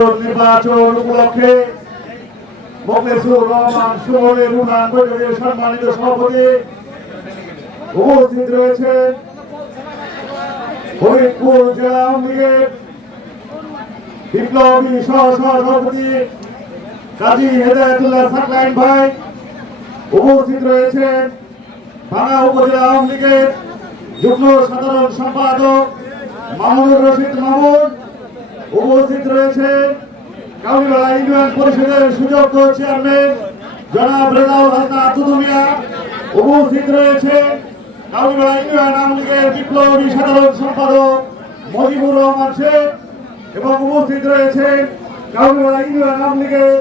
নির্বাচন উপলক্ষে মোখলেসুর রহমান সুমনের উন্নয়ন বৈঠকের সম্মানিত সভাপতি উপস্থিত রয়েছেন ফরিদপুর জেলা আওয়ামী লীগের বিপ্লবী সভাপতি কাজী হেদায়েতুল্লাহ সাকলাইন ভাই, উপস্থিত রয়েছেন ভাঙ্গা উপজেলা আওয়ামী লীগের যুগ্ম সাধারণ সম্পাদক মামুনুর রশিদ মামুন, উপস্থিত রয়েছেন কাউনিবাড়া ইউনিয়ন পরিষদের সুযোগ্য চেয়ারম্যান জনাব রেজাউল হাসান তুতুমিয়া, উপস্থিত রয়েছেন কাউনিবাড়া ইউনিয়ন আওয়ামী লীগের বিপ্লবী সাধারণ সম্পাদক মজিবুর রহমান শেখ এবং উপস্থিত রয়েছেন কাউনিবাড়া ইউনিয়ন আওয়ামী লীগের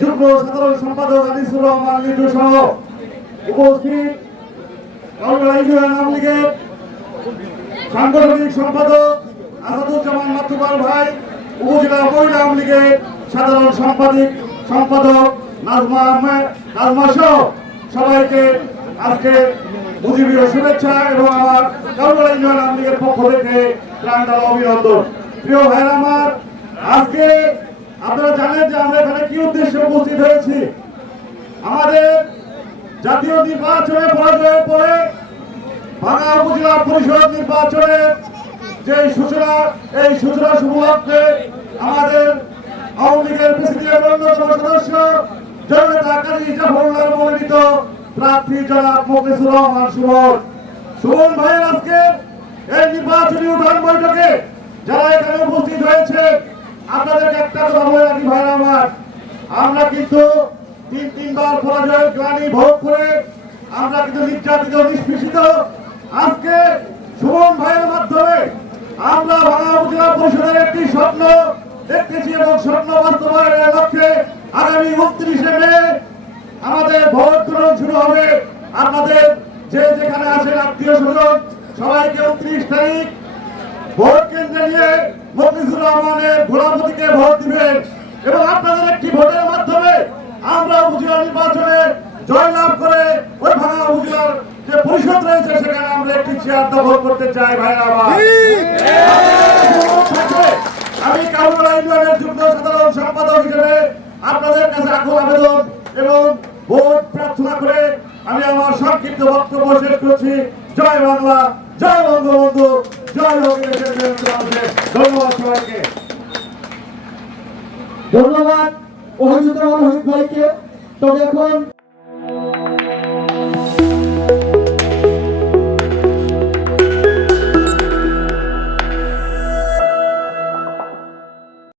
যুগ্ম সাধারণ সম্পাদক আনিসুর রহমান লিটু সহ উপস্থিত কাউনিবাড়া ইউনিয়ন আওয়ামী লীগের সাংগঠনিক সম্পাদক আসাদুজ্জামান মাতুবার ভাই, উপজেলা মহিলা আওয়ামী লীগের সাধারণ সম্পাদক নাজমা সহ সবাইকে আজকে মুজিবীয় শুভেচ্ছা এবং আমার কাউনিবাড়া ইউনিয়ন আওয়ামী লীগের পক্ষ থেকে প্রাণঢালা অভিনন্দন। প্রিয় ভাইরা আমার, আজকে আপনারা জানেন যে আমরা এখানে কি উদ্দেশ্যে উপস্থিত হয়েছি। আমাদের জাতীয় নির্বাচনে পরাজয়ের পরে ভাঙ্গা উপজেলা পরিষদ নির্বাচনের যে সূচনা, এই সূচনা শুভলগ্নে আমাদের আওয়ামী লীগের প্রেসিডেন্ট অন্যতম সদস্য জননেতা কাজী জাফরুল্লাহ মনোনীত প্রার্থী জনাব মোখলেসুর রহমান সুমন ভাইয়ের আজকে এই নির্বাচনী উঠান বৈঠকে যারা এখানে উপস্থিত হয়েছে, আপনাদেরকে একটা কথা বলে রাখি ভাইরা আমার, আমরা কিন্তু তিনবার পরাজয়ের গ্লানি ভোগ করে আমরা কিন্তু নির্যাতিত নিষ্পেষিত। আজকে সুমন ভাইয়ের মাধ্যমে আমরা ভাঙ্গা উপজেলা পরিষদের একটি স্বপ্ন দেখতেছি এবং স্বপ্ন বাস্তবায়নের লক্ষ্যে আগামী 29শে মে আমাদের ভোট গ্রহণ শুরু হবে। আপনাদের যে যেখানে আছেন আত্মীয় স্বজন সবাইকে 29 তারিখ ভোট কেন্দ্রে নিয়ে মোখলেসুর রহমানের ভোলাপতিকে ভোট দিবেন এবং আপনাদের একটি ভোটের মাধ্যমে আমরা উপজেলা নির্বাচনে জয়লাভ করে ওই ভাঙ্গা উপজেলার যে পরিষদ রয়েছে সেখানে আমরা একটি চেয়ার দখল করতে চাই। ভাইরা আমার, আমি কাউনিবাড়া ইউনিয়নের যুগ্ম সাধারণ সম্পাদক হিসেবে আপনাদের কাছে আকুল আবেদন এবং ভোট প্রার্থনা করে আমি আমার সংক্ষিপ্ত বক্তব্য শেষ করছি। জয় বাংলা, জয় বঙ্গবন্ধু, জয় ধন্যবাদ সবাইকে। ধন্যবাদ ওহিদুর রহমান ভাইকে। তবে এখন